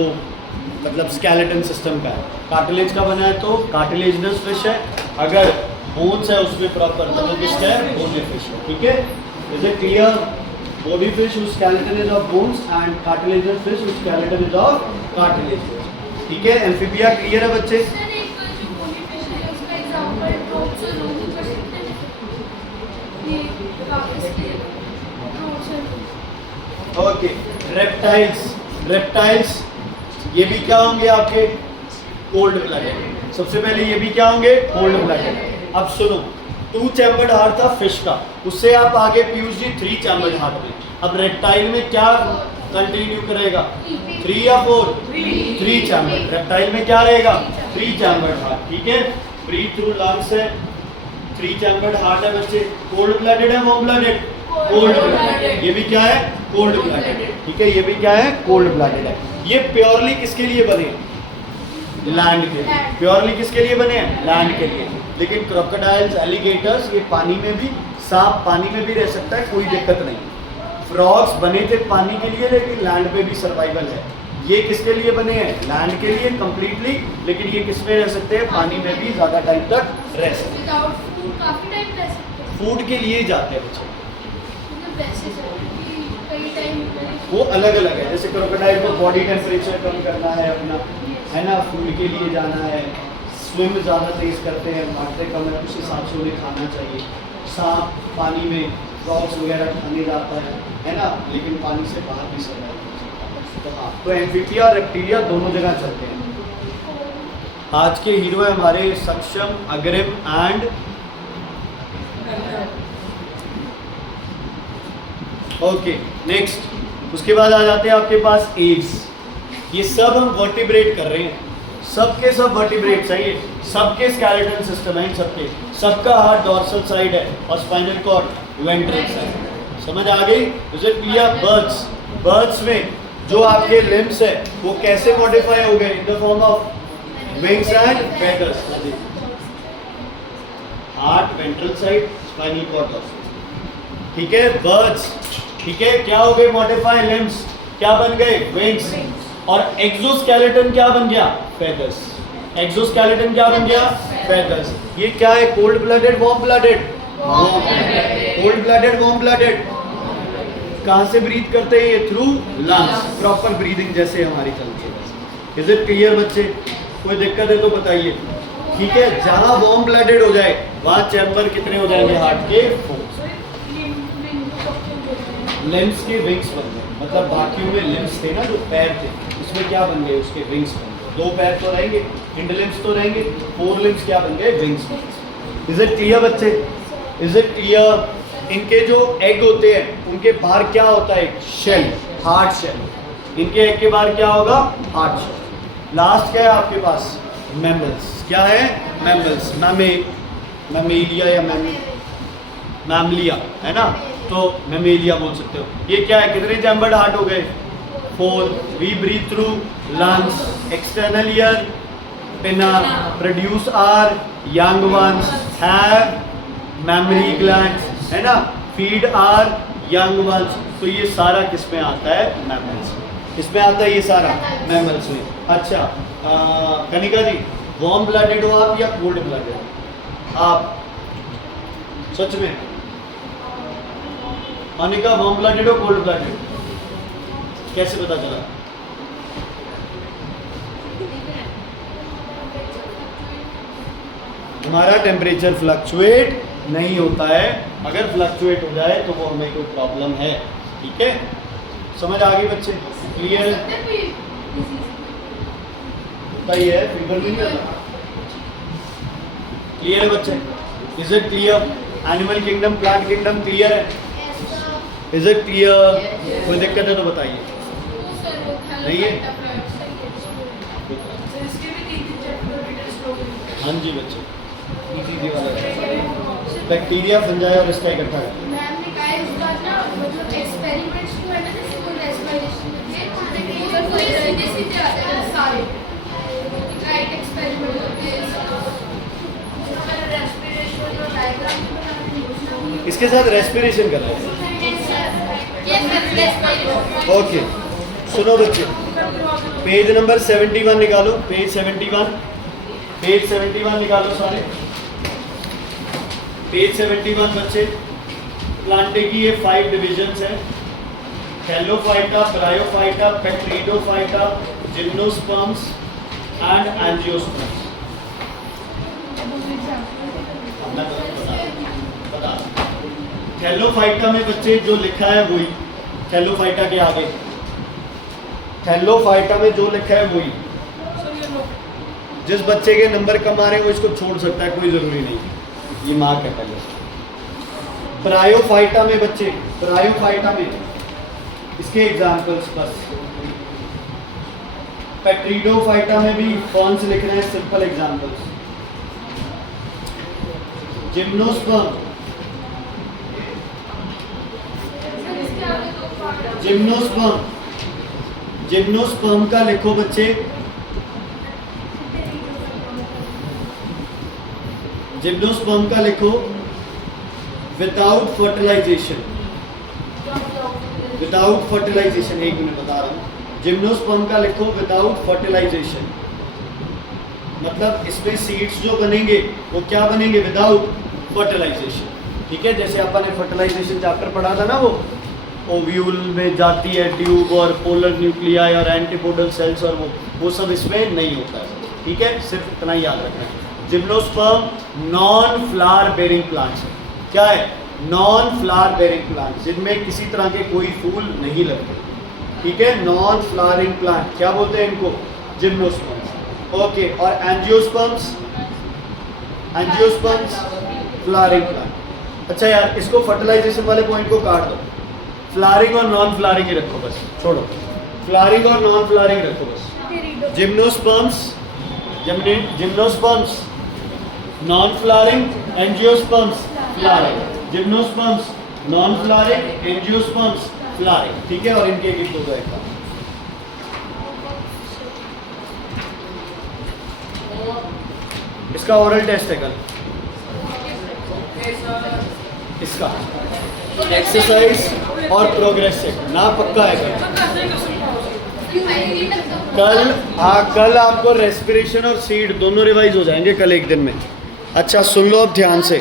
मतलब स्केलेटन सिस्टम का है, कार्टिलेज का बना है, तो कार्टिलेजिनस फिश है। अगर बोन्स है उसमें प्रॉपर, तो वो किसका है? बोनी फिश है। ठीक है। Is it clear? Bony fish whose skeleton is of bones and cartilaginous fish whose skeleton is of cartilage। ठीक है। एम्फीबिया क्लियर है बच्चे? सर एक जो बोनी फिश है उसका एग्जांपल ट्रोट्स और रोहू कर सकते हैं। ये वापस के ट्रोट्स और ओके। रेप्टाइल्स। रेप्टाइल्स ये भी क्या होंगे आपके? Cold blooded. सबसे पहले ये भी क्या होंगे? Cold blooded. अब सुनो, 2 चैम्बर्ड हार्ट था फिश का, उससे आप आगे पीयूष जी 3 चैम्बर्ड हार्ट में। अब रेप्टाइल में क्या कंटिन्यू करेगा? 3 या 4? 3 चैम्बर्ड। रेप्टाइल में क्या रहेगा? 3 चैम्बर्ड हार्ट। ठीक है। ब्रीथ थ्रू लंग्स है, 3 चैम्बर्ड हार्ट है बच्चे। कोल्ड ब्लडेड है, वार्म ब्लडेड? Cold blooded. ये भी क्या है? Cold blooded. ठीक है। ये भी क्या है? कोल्ड ब्लडेड है। ये प्योरली किसके लिए बने? लैंड के लिए। प्योरली किसके लिए बने हैं? लैंड के लिए। लेकिन क्रोकोडाइल्स, एलिगेटर्स, ये पानी में भी, सांप पानी में भी रह सकता है, कोई दिक्कत नहीं। फ्रॉग्स बने थे पानी के लिए, लेकिन लैंड पे भी सर्वाइवल है। ये किसके लिए बने हैं? लैंड के लिए कंप्लीटली, लेकिन ये किस में रह सकते हैं? पानी में भी ज़्यादा टाइम तक रह सकते हैं। विदाउट फूड काफी टाइम रह सकते हैं। फूड के लिए ही जाते हैं बच्चे, मतलब वैसे सर कि कई टाइम वो अलग अलग है। जैसे क्रोकोडाइल को बॉडी टेम्परेचर कम करना है अपना, है ना, फूड के लिए जाना है, स्विम ज़्यादा तेज करते हैं, भागते कम है, उस हिसाब से उन्हें खाना चाहिए। सांप पानी में फ्रॉग्स वगैरह खाने जाता है ना, लेकिन पानी से बाहर भी सर्वाइव कर सकता है। तो हाँ, तो एम्फीबिया और रेप्टिलिया दोनों जगह चलते हैं। आज के हीरो है हमारे सक्षम, अग्रिम एंड ओके। नेक्स्ट, उसके बाद आ जाते हैं आपके पास एव्स। ये सब हम वर्टिब्रेट कर रहे हैं, सबके सब वर्टिब्रेट्स हैं ये, सबके स्केलेटल सिस्टम है इन सबके, सबका हार्ट डॉर्सल साइड है और स्पाइनल कॉर्ड वेंट्रल साइड। समझ आ गई? Is it clear? Birds, birds में जो आपके लिम्स है वो कैसे मॉडिफाई हो गए? In the form of wings and feathers. Heart ventral side, spinal cord dorsal. ठीक है बर्ड्स, ठीक है क्या हो गए मॉडिफाई? लिम्स क्या बन गए? विंग्स। और एक्सोस्केलेटन क्या बन गया? फेदर्स। एक्सोस्केलेटन क्या बन गया? फेदर्स। ये क्या है? Cold blooded, warm blooded? Cold blooded, warm blooded. कहां से ब्रीथ करते हैं ये? Through lungs. प्रॉपर ब्रीदिंग जैसे हमारी चलती है। इज इट क्लियर बच्चे? कोई दिक्कत है तो बताइए। ठीक है, जहां वार्म ब्लडेड हो जाए वहां चैम्बर कितने हो जाएंगे हार्ट के? 4। लिम्स के विंग्स बन गए, मतलब बाकियों में लिम्स थे ना जो पैर थे, उसमें क्या बन गए? उसके विंग्स बन गए। 2 पैर तो रहेंगे, हिंड लिम्स तो रहेंगे, 4 लिम्स क्या बन गए? विंग्स बन गए। इज इट क्लियर बच्चे? Is it clear? इनके जो एग होते हैं उनके बाहर क्या होता है? Shell, hard shell. इनके एग के बाहर क्या होगा? Hard shell. लास्ट क्या है आपके पास? मैमल्स। क्या है? मैमल्स। मैमेलिया या मैमलिया है ना, तो मैमेलिया बोल सकते हो। ये क्या है? कितने चैम्बर्ड हार्ट हो गए? 4। We breathe through lungs, external ear, pinna, produce are young ones, have mammary glands, है ना, फीड आर यंग वंस। तो ये सारा किस में आता है? मैमल्स। किसमें आता है ये सारा? मैमल्स में। अच्छा कनिका जी, वार्म ब्लडेड हो आप या कोल्ड ब्लडेड? आप सच में अनिका वार्म ब्लडेड हो कोल्ड ब्लडेड? कैसे पता चला? हमारा टेम्परेचर फ्लक्चुएट नहीं होता है, अगर फ्लक्चुएट हो जाए तो वो हमें कोई प्रॉब्लम है। ठीक है, समझ आ गई बच्चे? क्लियर है? सही है, फीवर भी नहीं होता। क्लियर है बच्चे? Is it clear? Animal kingdom, plant kingdom clear है? Is it clear? कोई दिक्कत है तो बताइए। नहीं है? हाँ जी बच्चे, इजी वाला बैक्टीरिया, फंजाई और इसका इकट्ठा है। मैम ने कहा इस बार ना मतलब एक्सपेरिमेंट्स जो है ना, जैसे कोई रेस्पिरेशन के कोई सीधे सीधे आते हैं सारे राइट एक्सपेरिमेंट होते हैं, रेस्पिरेशन और डायग्राम इसके साथ रेस्पिरेशन कर रहे हैं। ओके सुनो बच्चे, पेज नंबर 71 निकालो, पेज 71 निकालो सारे। पेज 71 बच्चे, प्लांटे की ये 5 डिविजन्स हैं, thallophyta, bryophyta, pteridophyta, gymnosperms and angiosperms. बता थैलोफाइटा में बच्चे जो लिखा है वही, थैलोफाइटा के आगे थैलोफाइटा में जो लिखा है वही। जिस बच्चे के नंबर कम आ रहे हैं वो इसको छोड़ सकता है, कोई ज़रूरी नहीं, ये मार्क है पहले। ब्रायोफाइटा में बच्चे, ब्रायोफाइटा में इसके एग्जाम्पल्स बस। पेट्रिडोफाइटा में भी कौन से लिख रहे हैं? Simple examples. जिम्नोस्पर्म, जिम्नोस्पर्म का लिखो बच्चे, जिम्नोस्पर्म का लिखो without fertilisation, without fertilisation. 1 minute बता रहा हूँ। जिम्नोस्पर्म का लिखो विदाउट फर्टिलाइजेशन, मतलब इसमें सीड्स जो बनेंगे वो क्या बनेंगे? Without fertilisation. ठीक है, जैसे अपन ने फर्टिलाइजेशन चैप्टर पढ़ा था ना, वो ओव्यूल में जाती है ट्यूब और पोलर न्यूक्लियाई और एंटीपोडल सेल्स, और वो सब इसमें नहीं होता है। ठीक है, सिर्फ इतना ही याद रखना है। Gymnosperm non flower bearing plants है। क्या है? नॉन फ्लावर बेरिंग प्लांट्स, जिनमें किसी तरह के कोई फूल नहीं लगते। ठीक है, नॉन फ्लावरिंग प्लांट क्या बोलते हैं इनको? जिम्नोस्पर्म्स। ओके, और एंजियोस्पर्म्स, एंजियोस्पर्म्स फ्लावरिंग प्लांट। अच्छा यार, इसको फर्टिलाइजेशन वाले पॉइंट को काट दो, फ्लावरिंग और नॉन फ्लावरिंग ही रखो बस, छोड़ो फ्लावरिंग और नॉन फ्लावरिंग रखो बस। Gymnosperms gymnosperms non flowering, angiosperms flowering, gymnosperms non flowering, angiosperms flowering. ठीक है, और इनके एक दो एक का इसका ओरल टेस्ट है कल, इसका एक्सरसाइज और प्रोग्रेस चेक ना पक्का है कल। हाँ, कल आपको रेस्पिरेशन और सीड दोनों रिवाइज हो जाएंगे कल एक दिन में। अच्छा सुन लो अब ध्यान से,